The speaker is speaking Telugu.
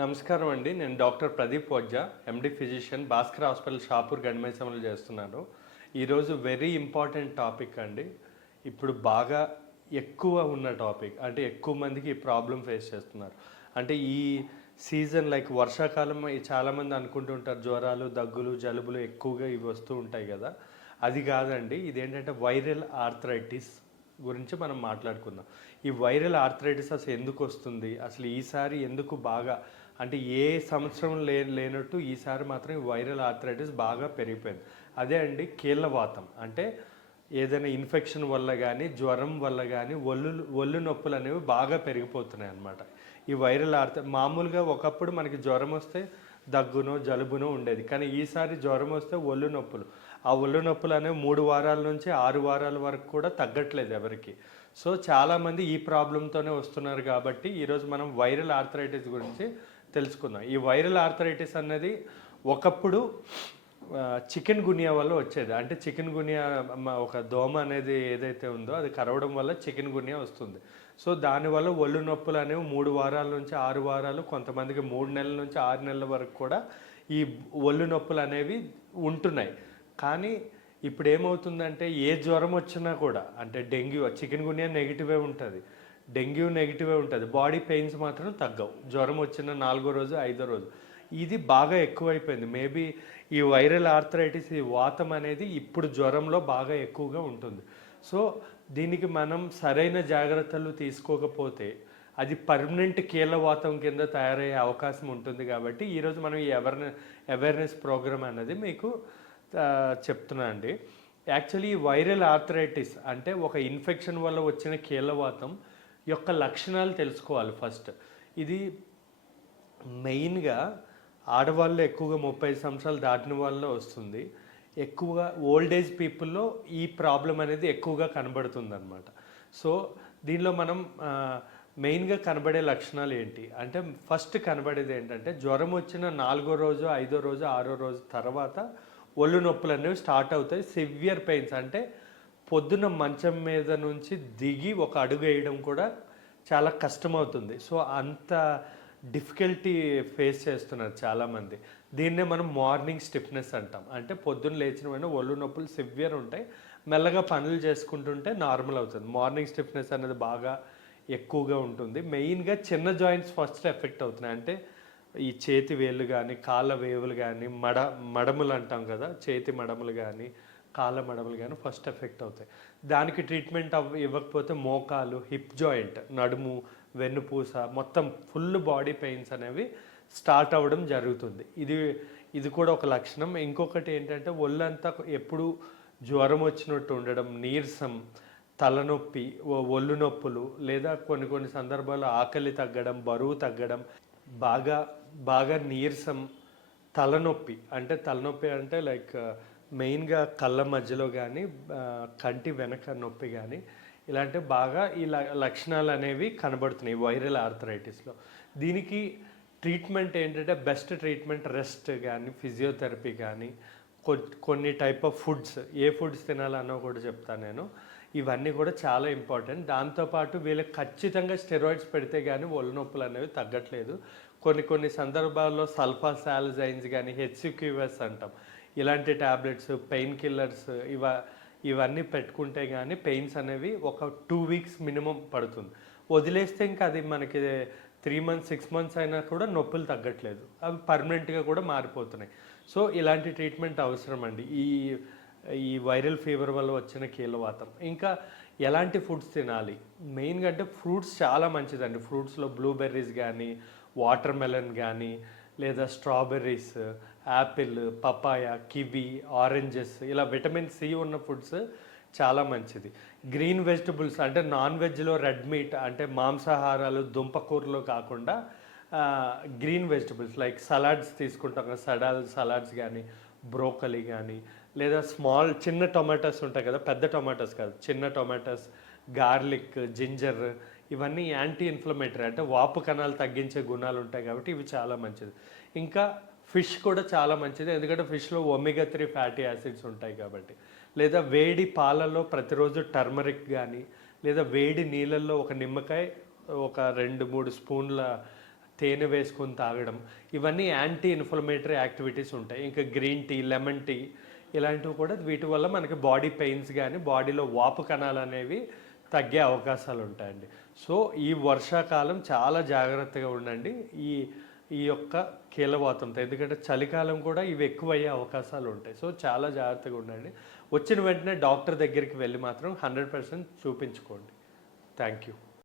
నమస్కారం అండి. నేను doctor Pradeep Vajja, MD physician, Bhaskar hospital Shapur గండిమైసంలో చేస్తున్నాను. ఈరోజు వెరీ ఇంపార్టెంట్ టాపిక్ అండి. ఇప్పుడు బాగా ఎక్కువ ఉన్న టాపిక్, అంటే ఎక్కువ మందికి ఈ ప్రాబ్లం ఫేస్ చేస్తున్నారు. అంటే ఈ సీజన్ లైక్ వర్షాకాలం చాలామంది అనుకుంటుంటారు జ్వరాలు, దగ్గులు, జలుబులు ఎక్కువగా ఇవి వస్తూ ఉంటాయి కదా. అది కాదండి, ఇదేంటంటే వైరల్ ఆర్థరైటిస్ గురించి మనం మాట్లాడుకుందాం. ఈ వైరల్ ఆర్థరైటిస్ అసలు ఎందుకు వస్తుంది, అసలు ఈసారి ఎందుకు బాగా, అంటే ఏ సంవత్సరం లేనట్టు ఈసారి మాత్రం ఈ వైరల్ ఆర్థరైటిస్ బాగా పెరిగిపోయింది. అదే అండి కీళ్ళవాతం. అంటే ఏదైనా ఇన్ఫెక్షన్ వల్ల కానీ, జ్వరం వల్ల కానీ ఒళ్ళు నొప్పులు అనేవి బాగా పెరిగిపోతున్నాయి అన్నమాట. ఈ వైరల్ మామూలుగా ఒకప్పుడు మనకి జ్వరం వస్తే దగ్గునో జలుబునో ఉండేది, కానీ ఈసారి జ్వరం వస్తే ఒళ్ళు నొప్పులు. ఆ ఒళ్ళు నొప్పులు అనేవి 3 వారాల నుంచి 6 వారాల వరకు కూడా తగ్గట్లేదు ఎవరికి. సో చాలామంది ఈ ప్రాబ్లంతోనే వస్తున్నారు. కాబట్టి ఈరోజు మనం వైరల్ ఆర్థరైటిస్ గురించి తెలుసుకుందాం. ఈ వైరల్ ఆర్థరైటిస్ అన్నది ఒకప్పుడు చికెన్ గునియా వల్ల వచ్చేది. అంటే చికెన్ గునియా ఒక దోమ అనేది ఏదైతే ఉందో అది కరవడం వల్ల చికెన్ గునియా వస్తుంది. సో దానివల్ల ఒళ్ళు నొప్పులు అనేవి 3 వారాల నుంచి 6 వారాలు, కొంతమందికి 3 నెలల నుంచి 6 నెలల వరకు కూడా ఈ ఒళ్ళు నొప్పులు అనేవి ఉంటున్నాయి. కానీ ఇప్పుడు ఏమవుతుందంటే ఏ జ్వరం వచ్చినా కూడా, అంటే డెంగ్యూ, చికెన్ గునియా నెగిటివే ఉంటుంది, డెంగ్యూ నెగిటివే ఉంటుంది, బాడీ పెయిన్స్ మాత్రం తగ్గవు. జ్వరం వచ్చిన 4వ రోజు 5వ రోజు ఇది బాగా ఎక్కువైపోయింది. మేబీ ఈ వైరల్ ఆర్థరైటిస్, ఈ వాతం అనేది ఇప్పుడు జ్వరంలో బాగా ఎక్కువగా ఉంటుంది. సో దీనికి మనం సరైన జాగ్రత్తలు తీసుకోకపోతే అది పర్మనెంట్ కీళ్ళవాతం కింద తయారయ్యే అవకాశం ఉంటుంది. కాబట్టి ఈరోజు మనం ఈ అవేర్నెస్ ప్రోగ్రామ్ అనేది మీకు చెప్తున్నా అండి. యాక్చువల్లీ ఈ వైరల్ ఆర్థరైటిస్ అంటే ఒక ఇన్ఫెక్షన్ వల్ల వచ్చిన కీళ్ళవాతం యొక్క లక్షణాలు తెలుసుకోవాలి ఫస్ట్. ఇది మెయిన్గా ఆడవాళ్ళు ఎక్కువగా 35 సంవత్సరాలు దాటిన వాళ్ళలో వస్తుంది. ఎక్కువగా ఓల్డ్ ఏజ్ పీపుల్లో ఈ ప్రాబ్లం అనేది ఎక్కువగా కనబడుతుంది అనమాట. సో దీనిలో మనం మెయిన్గా కనబడే లక్షణాలు ఏంటి అంటే, ఫస్ట్ కనబడేది ఏంటంటే జ్వరం వచ్చిన 4వ రోజు 5వ రోజు 6వ రోజు తర్వాత ఒళ్ళు నొప్పులు అనేవి స్టార్ట్ అవుతాయి. సివియర్ పెయిన్స్, అంటే పొద్దున్న మంచం మీద నుంచి దిగి ఒక అడుగు వేయడం కూడా చాలా కష్టమవుతుంది. సో అంత డిఫికల్టీ ఫేస్ చేస్తున్నారు చాలామంది. దీన్నే మనం మార్నింగ్ స్టిఫ్నెస్ అంటాం. అంటే పొద్దున్న లేచిన వెంటనే ఒళ్ళు నొప్పులు సివియర్ ఉంటాయి, మెల్లగా పనులు చేసుకుంటుంటే నార్మల్ అవుతుంది. మార్నింగ్ స్టిఫ్నెస్ అనేది బాగా ఎక్కువగా ఉంటుంది. మెయిన్గా చిన్న జాయింట్స్ ఫస్ట్ ఎఫెక్ట్ అవుతున్నాయి. అంటే ఈ చేతి వేళ్ళు కానీ, కాళ్ళ వేవులు కానీ, మడములు అంటాం కదా, చేతి మడములు కానీ, కాళ్ళ మడములు కానీ ఫస్ట్ ఎఫెక్ట్ అవుతాయి. దానికి ట్రీట్మెంట్ ఇవ్వకపోతే మోకాలు, హిప్ జాయింట్, నడుము, వెన్నుపూస మొత్తం ఫుల్ బాడీ పెయిన్స్ అనేవి స్టార్ట్ అవ్వడం జరుగుతుంది. ఇది కూడా ఒక లక్షణం. ఇంకొకటి ఏంటంటే ఒళ్ళంతా ఎప్పుడు జ్వరం వచ్చినట్టు ఉండడం, నీరసం, తలనొప్పి, ఒళ్ళు నొప్పులు, లేదా కొన్ని సందర్భాల్లో ఆకలి తగ్గడం, బరువు తగ్గడం, బాగా నీరసం, తలనొప్పి. అంటే తలనొప్పి అంటే లైక్ మెయిన్గా కళ్ళ మధ్యలో కానీ, కంటి వెనక నొప్పి కానీ, ఇలాంటి బాగా ఈ లక్షణాలు అనేవి కనబడుతున్నాయి వైరల్ ఆర్థరైటిస్లో. దీనికి ట్రీట్మెంట్ ఏంటంటే బెస్ట్ ట్రీట్మెంట్ రెస్ట్ కానీ, ఫిజియోథెరపీ కానీ, కొన్ని టైప్ ఆఫ్ ఫుడ్స్, ఏ ఫుడ్స్ తినాలన్నో కూడా చెప్తాను నేను. ఇవన్నీ కూడా చాలా ఇంపార్టెంట్. దాంతోపాటు వీళ్ళకి ఖచ్చితంగా స్టెరాయిడ్స్ పెడితే కానీ ఒళ్ళు నొప్పులు అనేవి తగ్గట్లేదు. కొన్ని సందర్భాల్లో సల్ఫాసాలజైన్స్ కానీ, హెచ్సిక్యూఎస్ అంటాం, ఇలాంటి ట్యాబ్లెట్స్, పెయిన్ కిల్లర్స్, ఇవన్నీ పెట్టుకుంటే కానీ పెయిన్స్ అనేవి ఒక 2 వీక్స్ మినిమం పడుతుంది. వదిలేస్తే ఇంకా అది మనకి 3 మంత్స్ 6 మంత్స్ అయినా కూడా నొప్పులు తగ్గట్లేదు, అవి పర్మనెంట్గా కూడా మారిపోతున్నాయి. సో ఇలాంటి ట్రీట్మెంట్ అవసరం అండి ఈ వైరల్ ఫీవర్ వల్ల వచ్చిన కీళ్ళవాతం. ఇంకా ఎలాంటి ఫుడ్స్ తినాలి మెయిన్గా అంటే ఫ్రూట్స్ చాలా మంచిదండి. ఫ్రూట్స్లో బ్లూబెర్రీస్ కానీ, వాటర్ మెలన్ కానీ, లేదా strawberries, apple, papaya, kiwi, oranges, ఇలా విటమిన్ సి ఉన్న ఫుడ్స్ చాలా మంచిది. గ్రీన్ వెజిటబుల్స్ అంటే నాన్ వెజ్లో రెడ్ మీట్, అంటే మాంసాహారాలు, దుంపకూరలో కాకుండా గ్రీన్ వెజిటబుల్స్ లైక్ సలాడ్స్ తీసుకుంటాం కదా, సలాడ్స్ కానీ, బ్రోకలీ కానీ, లేదా చిన్న టొమాటోస్ ఉంటాయి కదా, పెద్ద టొమాటోస్ కాదు, చిన్న టొమాటోస్, గార్లిక్, జింజర్, ఇవన్నీ యాంటీ ఇన్ఫ్లమేటరీ, అంటే వాపు కణాలు తగ్గించే గుణాలు ఉంటాయి కాబట్టి ఇవి చాలా మంచిది. ఇంకా ఫిష్ కూడా చాలా మంచిది, ఎందుకంటే ఫిష్లో ఒమేగా 3 ఫ్యాటీ యాసిడ్స్ ఉంటాయి కాబట్టి. లేదా వేడి పాలల్లో ప్రతిరోజు టర్మరిక్ కానీ, లేదా వేడి నీళ్ళల్లో ఒక నిమ్మకాయ, ఒక 2-3 స్పూన్ల తేనె వేసుకొని తాగడం, ఇవన్నీ యాంటీ ఇన్ఫ్లమేటరీ యాక్టివిటీస్ ఉంటాయి. ఇంకా గ్రీన్ టీ, లెమన్ టీ ఇలాంటివి కూడా వీటి వల్ల మనకి బాడీ పెయిన్స్ కానీ బాడీలో వాపు కణాలు అనేవి తగ్గే అవకాశాలు ఉంటాయండి. సో ఈ వర్షాకాలం చాలా జాగ్రత్తగా ఉండండి ఈ ఈ యొక్క కీలవాతంతో, ఎందుకంటే చలికాలం కూడా ఇవి ఎక్కువయ్యే అవకాశాలు ఉంటాయి. సో చాలా జాగ్రత్తగా ఉండండి. వచ్చిన వెంటనే డాక్టర్ దగ్గరికి వెళ్ళి మాత్రం 100% చూపించుకోండి. Thank you.